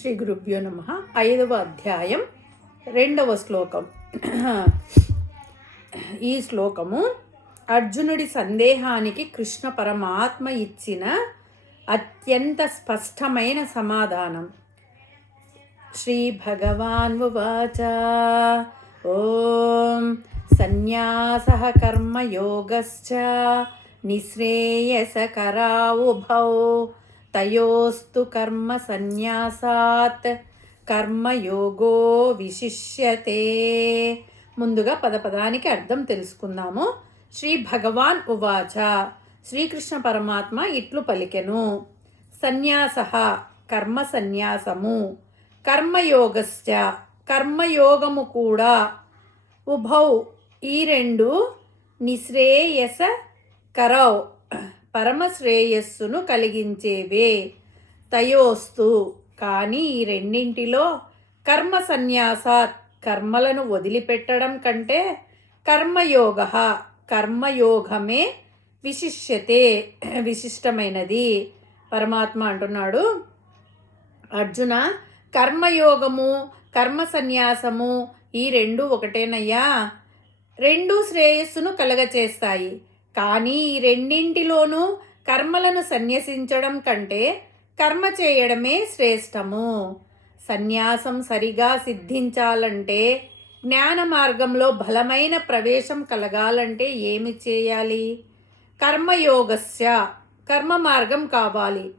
శ్రీ గురుభ్యో నమ. ఐదవ అధ్యాయం రెండవ శ్లోకం. ఈ శ్లోకము అర్జునుడి సందేహానికి కృష్ణ పరమాత్మ ఇచ్చిన అత్యంత స్పష్టమైన సమాధానం. శ్రీ భగవాన్ ఉవాచ. ఓం సన్యాస కర్మయోగశ్చ. నిశ్రేయసకరావుభౌ తయోస్తు కర్మ సన్యాసాత్ కర్మయోగో విశిష్యతే ముందుగా పదపదానికి అర్థం తెలుసుకుందాము. శ్రీ భగవాన్ ఉవాచ శ్రీకృష్ణ పరమాత్మ ఇట్లు పలికెను. సన్యాస కర్మ సన్యాసము. కర్మయోగశ్చ కర్మయోగము కూడా. ఉభౌ ఈ రెండు నిశ్రేయస కరౌ. పరమ శ్రేయస్సును కలిగించేవే. తయోస్తు. కానీ ఈ రెండింటిలో కర్మ సన్యాసాత్ కర్మలను వదిలిపెట్టడం కంటే కర్మయోగ కర్మయోగమే విశిష్యతే విశిష్టమైనది. పరమాత్మ అంటున్నాడు. అర్జున కర్మయోగము కర్మ సన్యాసము ఈ రెండు ఒకటేనయ్యా. రెండు శ్రేయస్సును కలగచేస్తాయి. కానీ ఈ రెండింటిలోనూ కర్మలను సన్యసించడం కంటే కర్మ చేయడమే శ్రేష్టము. సన్యాసం సరిగా సిద్ధించాలంటే జ్ఞాన మార్గంలో బలమైన ప్రవేశం కలగాలంటే ఏమి చేయాలి? కర్మయోగస్య కర్మ మార్గం కావాలి.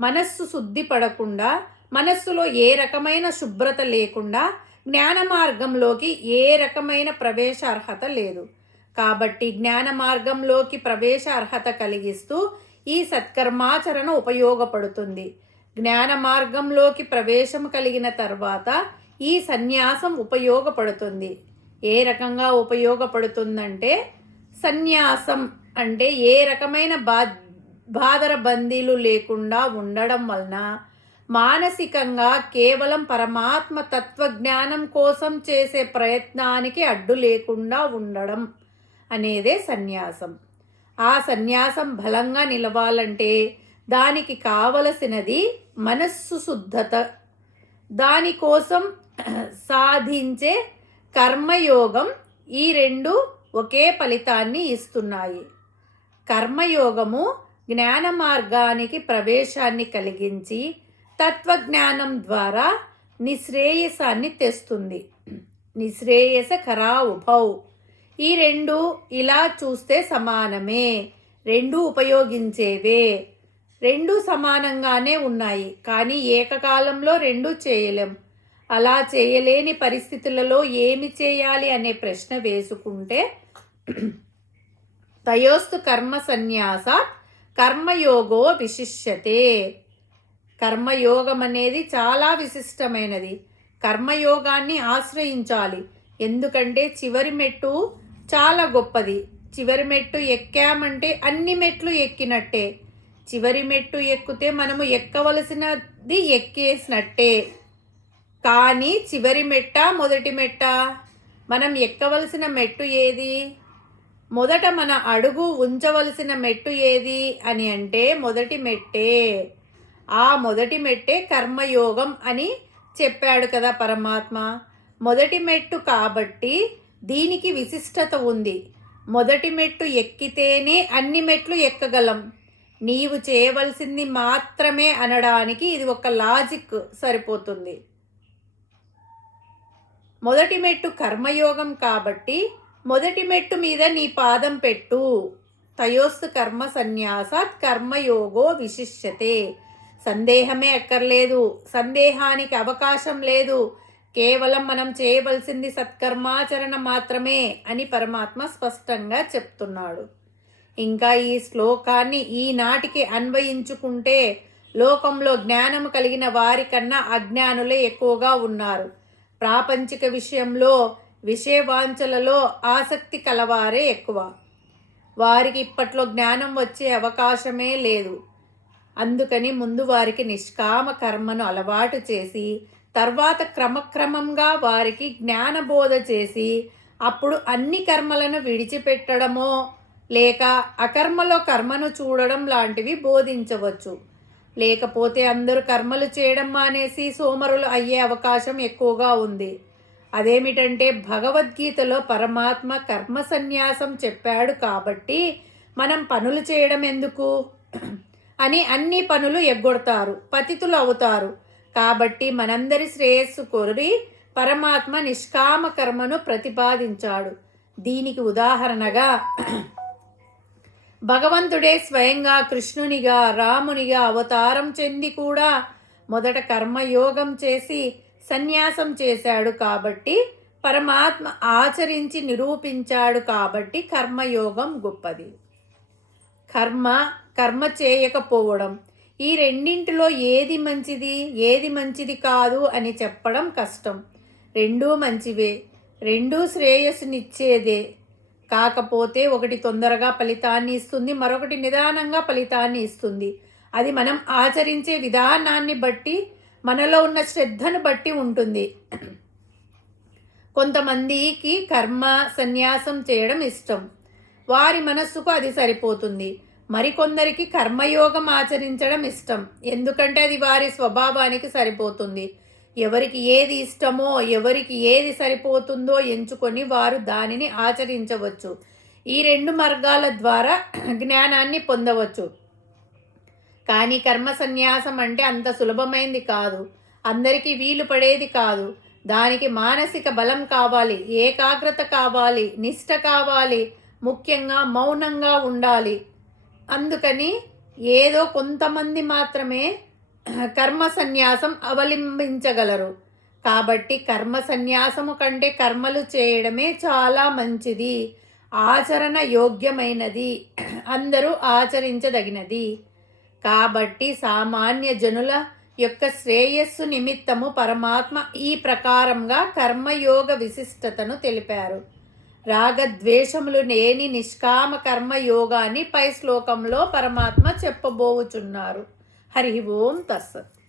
మనస్సు శుద్ధి పడకుండా మనస్సులో ఏ రకమైన శుభ్రత లేకుండా జ్ఞాన మార్గంలోకి ఏ రకమైన ప్రవేశ అర్హత లేదు. కాబట్టి జ్ఞాన మార్గంలోకి ప్రవేశ అర్హత కలిగిస్తూ ఈ సత్కర్మాచరణ ఉపయోగపడుతుంది. జ్ఞాన మార్గంలోకి ప్రవేశం కలిగిన తర్వాత ఈ సన్యాసం ఉపయోగపడుతుంది. ఏ రకంగా ఉపయోగపడుతుందంటే సన్యాసం అంటే ఏ రకమైన బా బాదర బందీలు లేకుండా ఉండడం వలన మానసికంగా కేవలం పరమాత్మ తత్వజ్ఞానం కోసం చేసే ప్రయత్నానికి అడ్డు లేకుండా ఉండడం అనేదే సన్యాసం. ఆ సన్యాసం బలంగా నిలవాలంటే దానికి కావలసినది మనస్సు శుద్ధత. దానికోసం సాధించే కర్మయోగం ఈ రెండు ఒకే ఫలితాన్ని ఇస్తున్నాయి. కర్మయోగము జ్ఞాన మార్గానికి ప్రవేశాన్ని కలిగించి తత్వజ్ఞానం ద్వారా నిశ్రేయసాన్ని తెస్తుంది. నిశ్రేయస కరా ఉభౌ ఈ రెండు ఇలా చూస్తే సమానమే. రెండు ఉపయోగించేవే. రెండు సమానంగానే ఉన్నాయి కానీ ఏకకాలంలో రెండు చేయలేం. అలా చేయలేని పరిస్థితులలో ఏమి చేయాలి అనే ప్రశ్న వేసుకుంటే తయోస్తు కర్మ సన్యాస కర్మయోగో విశిష్యతే. కర్మయోగం అనేది చాలా విశిష్టమైనది. కర్మయోగాన్ని ఆశ్రయించాలి. ఎందుకంటే చివరి మెట్టు చాలా గొప్పది. చివరి మెట్టు ఎక్కామంటే అన్ని మెట్లు ఎక్కినట్టే. చివరి మెట్టు ఎక్కితే మనము ఎక్కవలసినది ఎక్కేసినట్టే. కానీ చివరి మెట్ట మొదటి మెట్ట? మనం ఎక్కవలసిన మెట్టు ఏది? మొదట మన అడుగు ఉంచవలసిన మెట్టు ఏది అని అంటే మొదటి మెట్టే. ఆ మొదటి మెట్టే కర్మయోగం అని చెప్పాడు కదా పరమాత్మ. మొదటి మెట్టు కాబట్టి దీనికి విశిష్టత ఉంది. మొదటి మెట్టు ఎక్కితేనే అన్ని మెట్లు ఎక్కగలం. నీవు చేయవలసింది మాత్రమే అనడానికి ఇది ఒక లాజిక్ సరిపోతుంది. మొదటి మెట్టు కర్మయోగం కాబట్టి మొదటి మెట్టు మీద నీ పాదం పెట్టు. తయోస్తు కర్మ సన్యాసాత్ కర్మయోగో విశిష్యతే. సందేహమే అక్కర్లేదు. సందేహానికి అవకాశం లేదు. కేవలం మనం చేయవలసింది సత్కర్మాచరణ మాత్రమే అని పరమాత్మ స్పష్టంగా చెప్తున్నాడు. ఇంకా ఈ శ్లోకాన్ని ఈనాటికి అన్వయించుకుంటే లోకంలో జ్ఞానం కలిగిన వారికన్నా అజ్ఞానులే ఎక్కువగా ఉన్నారు. ప్రాపంచిక విషయంలో విషయవాంఛలలో ఆసక్తి కలవారే ఎక్కువ. వారికి ఇప్పట్లో జ్ఞానం వచ్చే అవకాశమే లేదు. అందుకని ముందు వారికి నిష్కామ కర్మను అలవాటు చేసి తర్వాత క్రమక్రమంగా వారికి జ్ఞానబోధ చేసి అప్పుడు అన్ని కర్మలను విడిచిపెట్టడమో లేక అకర్మలో కర్మను చూడడం లాంటివి బోధించవచ్చు. లేకపోతే అందరూ కర్మలు చేయడం మానేసి సోమరులు అయ్యే అవకాశం ఎక్కువగా ఉంది. అదేమిటంటే భగవద్గీతలో పరమాత్మ కర్మ సన్యాసం చెప్పాడు కాబట్టి మనం పనులు చేయడం ఎందుకు? అని అన్ని పనులు ఎగ్గొడతారు పతితులు అవుతారు. కాబట్టి మనందరి శ్రేయస్సు కోరి పరమాత్మ నిష్కామ కర్మను ప్రతిపాదించాడు. దీనికి ఉదాహరణగా భగవంతుడే స్వయంగా కృష్ణునిగా రామునిగా అవతారం చెంది కూడా మొదట కర్మయోగం చేసి సన్యాసం చేశాడు కాబట్టి పరమాత్మ ఆచరించి నిరూపించాడు కాబట్టి కర్మయోగం గొప్పది. కర్మ కర్మ చేయకపోవడం ఈ రెండింటిలో ఏది మంచిది ఏది మంచిది కాదు అని చెప్పడం కష్టం. రెండూ మంచివే రెండూ శ్రేయస్సునిచ్చేదే. కాకపోతే ఒకటి తొందరగా ఫలితాన్ని ఇస్తుంది మరొకటి నిదానంగా ఫలితాన్ని ఇస్తుంది. అది మనం ఆచరించే విధానాన్ని బట్టి మనలో ఉన్న శ్రద్ధను బట్టి ఉంటుంది. కొంతమందికి కర్మ సన్యాసం చేయడం ఇష్టం. వారి మనస్సుకు అది సరిపోతుంది. మరికొందరికి కర్మయోగం ఆచరించడం ఇష్టం. ఎందుకంటే అది వారి స్వభావానికి సరిపోతుంది. ఎవరికి ఏది ఇష్టమో ఎవరికి ఏది సరిపోతుందో ఎంచుకొని వారు దానిని ఆచరించవచ్చు. ఈ రెండు మార్గాల ద్వారా జ్ఞానాన్ని పొందవచ్చు. కానీ కర్మ సన్యాసం అంటే అంత సులభమైంది కాదు. అందరికీ వీలు పడేది కాదు. దానికి మానసిక బలం కావాలి ఏకాగ్రత కావాలి నిష్ట కావాలి ముఖ్యంగా మౌనంగా ఉండాలి. అందుకని ఏదో కొంతమంది మాత్రమే కర్మ సన్యాసం అవలంబించగలరు. కాబట్టి కర్మ సన్యాసము కంటే కర్మలు చేయడమే చాలా మంచిది. ఆచరణ యోగ్యమైనది. అందరూ ఆచరించదగినది. కాబట్టి సామాన్య జనుల యొక్క శ్రేయస్సు నిమిత్తము పరమాత్మ ఈ ప్రకారంగా కర్మయోగ విశిష్టతను తెలిపారు. రాగద్వేషములు లేని నిష్కామ కర్మ యోగాన్ని పై శ్లోకంలో పరమాత్మ చెప్పబోవుచున్నారు. హరి ఓం తస్సత్.